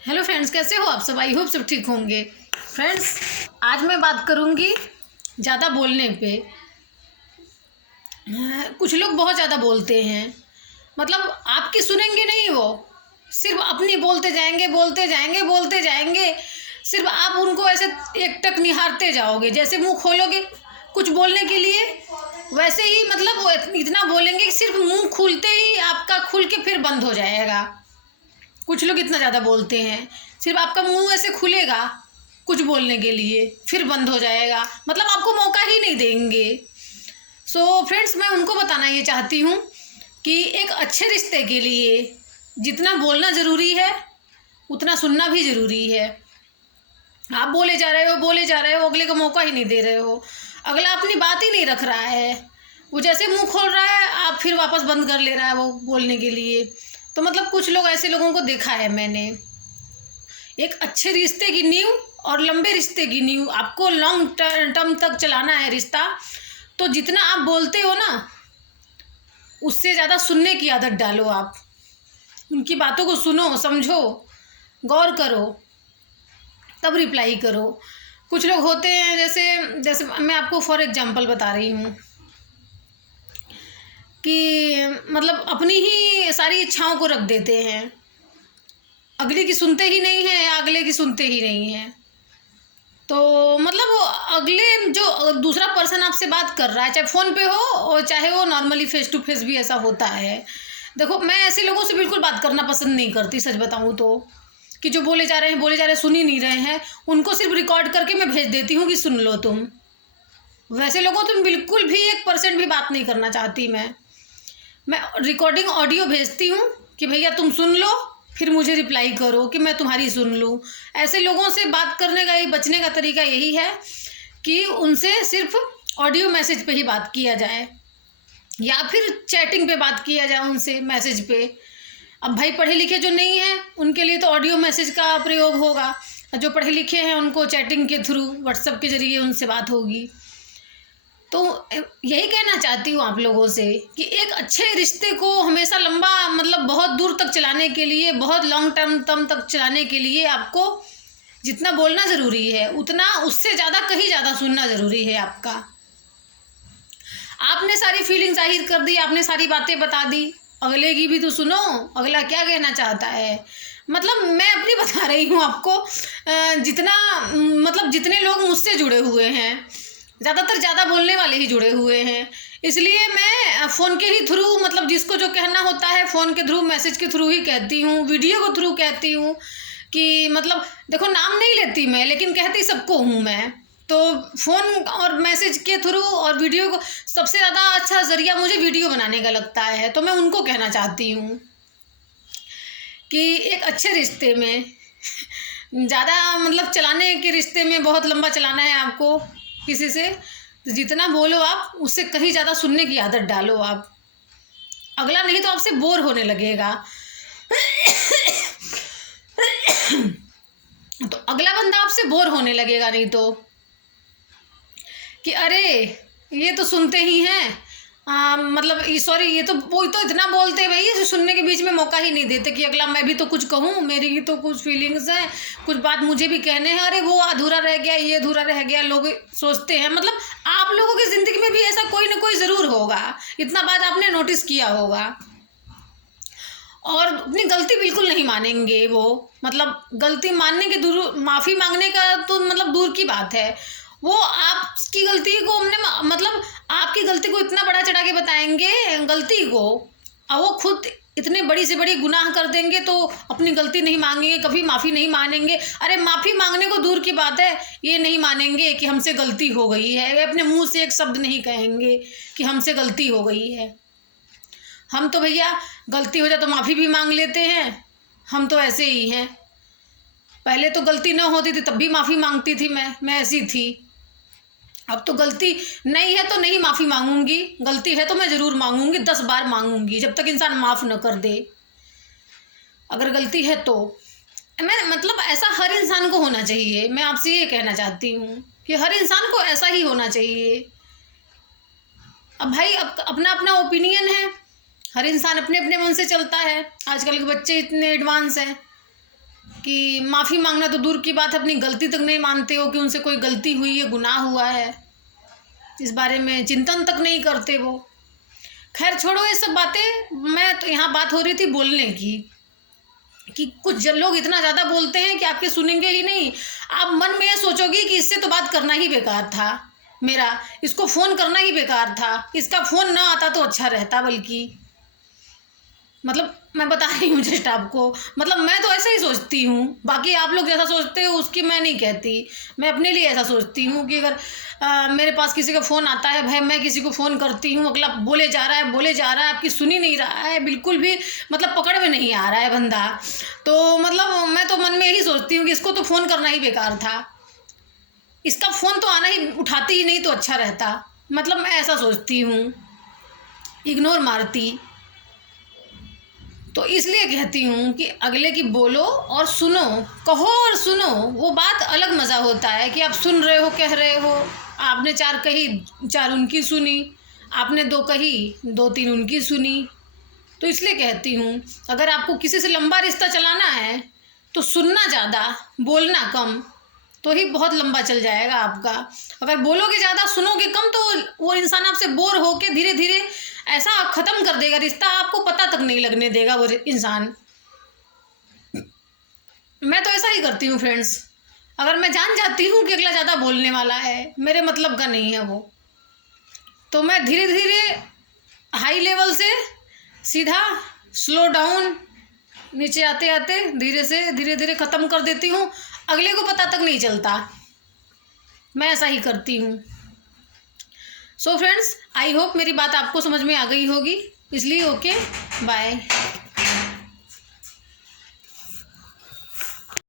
Hello friends, कैसे हो आप सब? आई होप सब ठीक होंगे। फ्रेंड्स, आज मैं बात करूंगी ज़्यादा बोलने पे। कुछ लोग बहुत ज़्यादा बोलते हैं, मतलब आपकी सुनेंगे नहीं, वो सिर्फ अपनी बोलते जाएंगे बोलते जाएंगे बोलते जाएंगे। सिर्फ आप उनको ऐसे एकटक निहारते जाओगे, जैसे मुंह खोलोगे कुछ बोलने के लिए वैसे ही मतलब वो इतना बोलेंगे कि सिर्फ मुंह खुलते ही आपका खुल के फिर बंद हो जाएगा। कुछ लोग इतना ज़्यादा बोलते हैं, सिर्फ आपका मुंह ऐसे खुलेगा कुछ बोलने के लिए फिर बंद हो जाएगा, मतलब आपको मौका ही नहीं देंगे। सो फ्रेंड्स, मैं उनको बताना ये चाहती हूँ कि एक अच्छे रिश्ते के लिए जितना बोलना ज़रूरी है उतना सुनना भी ज़रूरी है। आप बोले जा रहे हो बोले जा रहे हो, अगले को मौका ही नहीं दे रहे हो, अगला अपनी बात ही नहीं रख रहा है, वो जैसे मुंह खोल रहा है आप फिर वापस बंद कर ले रहा है वो बोलने के लिए। तो मतलब कुछ लोग ऐसे लोगों को देखा है मैंने। एक अच्छे रिश्ते की नींव और लंबे रिश्ते की नींव, आपको लॉन्ग टर्म तक चलाना है रिश्ता, तो जितना आप बोलते हो ना उससे ज़्यादा सुनने की आदत डालो। आप उनकी बातों को सुनो, समझो, गौर करो, तब रिप्लाई करो। कुछ लोग होते हैं जैसे जैसे मैं आपको फॉर एग्जांपल बता रही हूँ कि मतलब अपनी ही सारी इच्छाओं को रख देते हैं, अगले की सुनते ही नहीं है या अगले की सुनते ही नहीं है। तो मतलब वो अगले जो दूसरा पर्सन आपसे बात कर रहा है, चाहे फ़ोन पे हो और चाहे वो नॉर्मली फेस टू फेस भी ऐसा होता है। देखो, मैं ऐसे लोगों से बिल्कुल बात करना पसंद नहीं करती, सच बताऊँ तो, कि जो बोले जा रहे हैं बोले जा रहे हैं, सुन ही नहीं रहे हैं, उनको सिर्फ रिकॉर्ड करके मैं भेज देती हूँ कि सुन लो तुम। वैसे लोगों तुम बिल्कुल भी 1% भी बात नहीं करना चाहती। मैं रिकॉर्डिंग ऑडियो भेजती हूँ कि भैया तुम सुन लो, फिर मुझे रिप्लाई करो कि मैं तुम्हारी सुन लूँ। ऐसे लोगों से बात करने का बचने का तरीका यही है कि उनसे सिर्फ ऑडियो मैसेज पे ही बात किया जाए या फिर चैटिंग पे बात किया जाए उनसे, मैसेज पे। अब भाई पढ़े लिखे जो नहीं हैं उनके लिए तो ऑडियो मैसेज का प्रयोग होगा, जो पढ़े लिखे हैं उनको चैटिंग के थ्रू, व्हाट्सएप के जरिए उनसे बात होगी। तो यही कहना चाहती हूँ आप लोगों से कि एक अच्छे रिश्ते को हमेशा लंबा, मतलब बहुत दूर तक चलाने के लिए, बहुत लॉन्ग टर्म तक चलाने के लिए आपको जितना बोलना ज़रूरी है उतना, उससे ज़्यादा, कहीं ज़्यादा सुनना ज़रूरी है आपका। आपने सारी फीलिंग जाहिर कर दी, आपने सारी बातें बता दी, अगले की भी तो सुनो, अगला क्या कहना चाहता है। मतलब मैं अपनी बता रही हूँ आपको, जितना मतलब जितने लोग मुझसे जुड़े हुए हैं, ज़्यादातर ज़्यादा बोलने वाले ही जुड़े हुए हैं, इसलिए मैं फ़ोन के ही थ्रू, मतलब जिसको जो कहना होता है फ़ोन के थ्रू, मैसेज के थ्रू ही कहती हूँ, वीडियो के थ्रू कहती हूँ। कि मतलब देखो, नाम नहीं लेती मैं, लेकिन कहती सबको हूँ मैं। तो फ़ोन और मैसेज के थ्रू और वीडियो को सबसे ज़्यादा अच्छा ज़रिया मुझे वीडियो बनाने का लगता है, तो मैं उनको कहना चाहती हूँ कि एक अच्छे रिश्ते में ज़्यादा, मतलब चलाने के रिश्ते में बहुत लंबा चलाना है आपको किसी से, तो जितना बोलो आप उससे कहीं ज़्यादा सुनने की आदत डालो आप। अगला नहीं तो आपसे बोर होने लगेगा। तो अगला बंदा आपसे बोर होने लगेगा, नहीं तो कि अरे ये तो सुनते ही हैं, मतलब सॉरी, ये तो वो तो इतना बोलते हैं भाई, सुनने के बीच में मौका ही नहीं देते कि अगला मैं भी तो कुछ कहूँ, मेरी भी तो कुछ फीलिंग्स हैं, कुछ बात मुझे भी कहने हैं, अरे वो अधूरा रह गया, ये अधूरा रह गया, लोग सोचते हैं। मतलब आप लोगों की ज़िंदगी में भी ऐसा कोई ना कोई ज़रूर होगा, इतना बात आपने नोटिस किया होगा। और अपनी गलती बिल्कुल नहीं मानेंगे वो, मतलब गलती मानने के दूर, माफ़ी मांगने का तो मतलब दूर की बात है, वो आपकी गलती को हमने, मतलब आपकी गलती को इतना बड़ा चढ़ा के बताएंगे गलती को, और वो खुद इतने बड़ी से बड़ी गुनाह कर देंगे तो अपनी गलती नहीं मांगेंगे, कभी माफ़ी नहीं मानेंगे। अरे माफ़ी मांगने को दूर की बात है, ये नहीं मानेंगे कि हमसे गलती हो गई है, वे अपने मुंह से एक शब्द नहीं कहेंगे कि हमसे गलती हो गई है। हम तो भैया गलती हो जाए तो माफ़ी भी मांग लेते हैं, हम तो ऐसे ही हैं। पहले तो गलती न होती थी तब भी माफ़ी मांगती थी, मैं ऐसी थी। अब तो गलती नहीं है तो नहीं माफ़ी मांगूंगी, गलती है तो मैं ज़रूर मांगूंगी, 10 बार मांगूंगी, जब तक इंसान माफ़ न कर दे। अगर गलती है तो मैं, मतलब ऐसा हर इंसान को होना चाहिए। मैं आपसे ये कहना चाहती हूँ कि हर इंसान को ऐसा ही होना चाहिए। अब भाई अपना अपना ओपिनियन है, हर इंसान अपने अपने मन से चलता है। आजकल के बच्चे इतने एडवांस हैं, कि माफ़ी मांगना तो दूर की बात है, अपनी गलती तक नहीं मानते हो कि उनसे कोई गलती हुई है, गुनाह हुआ है, इस बारे में चिंतन तक नहीं करते वो। खैर छोड़ो ये सब बातें। मैं तो यहाँ बात हो रही थी बोलने की कि कुछ लोग इतना ज़्यादा बोलते हैं कि आपके सुनेंगे ही नहीं। आप मन में ये सोचोगे कि इससे तो बात करना ही बेकार था मेरा, इसको फ़ोन करना ही बेकार था, इसका फ़ोन ना आता तो अच्छा रहता। बल्कि मतलब मैं बता रही हूँ जस्ट आपको, मतलब मैं तो ऐसा ही सोचती हूँ। बाकी आप लोग जैसा सोचते हो उसकी मैं नहीं कहती, मैं अपने लिए ऐसा सोचती हूँ कि अगर मेरे पास किसी का फ़ोन आता है, भाई मैं किसी को फ़ोन करती हूँ, अगला बोले जा रहा है, आपकी सुनी नहीं रहा है, बिल्कुल भी मतलब पकड़ में नहीं आ रहा है बंदा, तो मतलब मैं तो मन में यही सोचती हूँ कि इसको तो फ़ोन करना ही बेकार था, इसका फ़ोन तो आना ही, उठाती ही नहीं तो अच्छा रहता। मतलब मैं ऐसा सोचती हूँ, इग्नोर मारती। तो इसलिए कहती हूँ कि अगले की बोलो और सुनो, कहो और सुनो, वो बात अलग मज़ा होता है कि आप सुन रहे हो, कह रहे हो, आपने 4 कही 4 उनकी सुनी, आपने 2 कही 2-3 उनकी सुनी। तो इसलिए कहती हूँ अगर आपको किसी से लंबा रिश्ता चलाना है तो सुनना ज़्यादा, बोलना कम, तो ही बहुत लंबा चल जाएगा आपका। अगर बोलोगे ज़्यादा, सुनोगे कम, तो वो इंसान आपसे बोर होके धीरे धीरे ऐसा ख़त्म कर देगा रिश्ता, आपको पता तक नहीं लगने देगा वो इंसान। मैं तो ऐसा ही करती हूँ फ्रेंड्स। अगर मैं जान जाती हूँ कि अगला ज़्यादा बोलने वाला है, मेरे मतलब का नहीं है वो, तो मैं धीरे धीरे हाई लेवल से सीधा स्लो डाउन, नीचे आते आते धीरे से धीरे धीरे ख़त्म कर देती हूँ, अगले को पता तक नहीं चलता। मैं ऐसा ही करती हूँ। सो फ्रेंड्स, आई होप मेरी बात आपको समझ में आ गई होगी, इसलिए ओके बाय।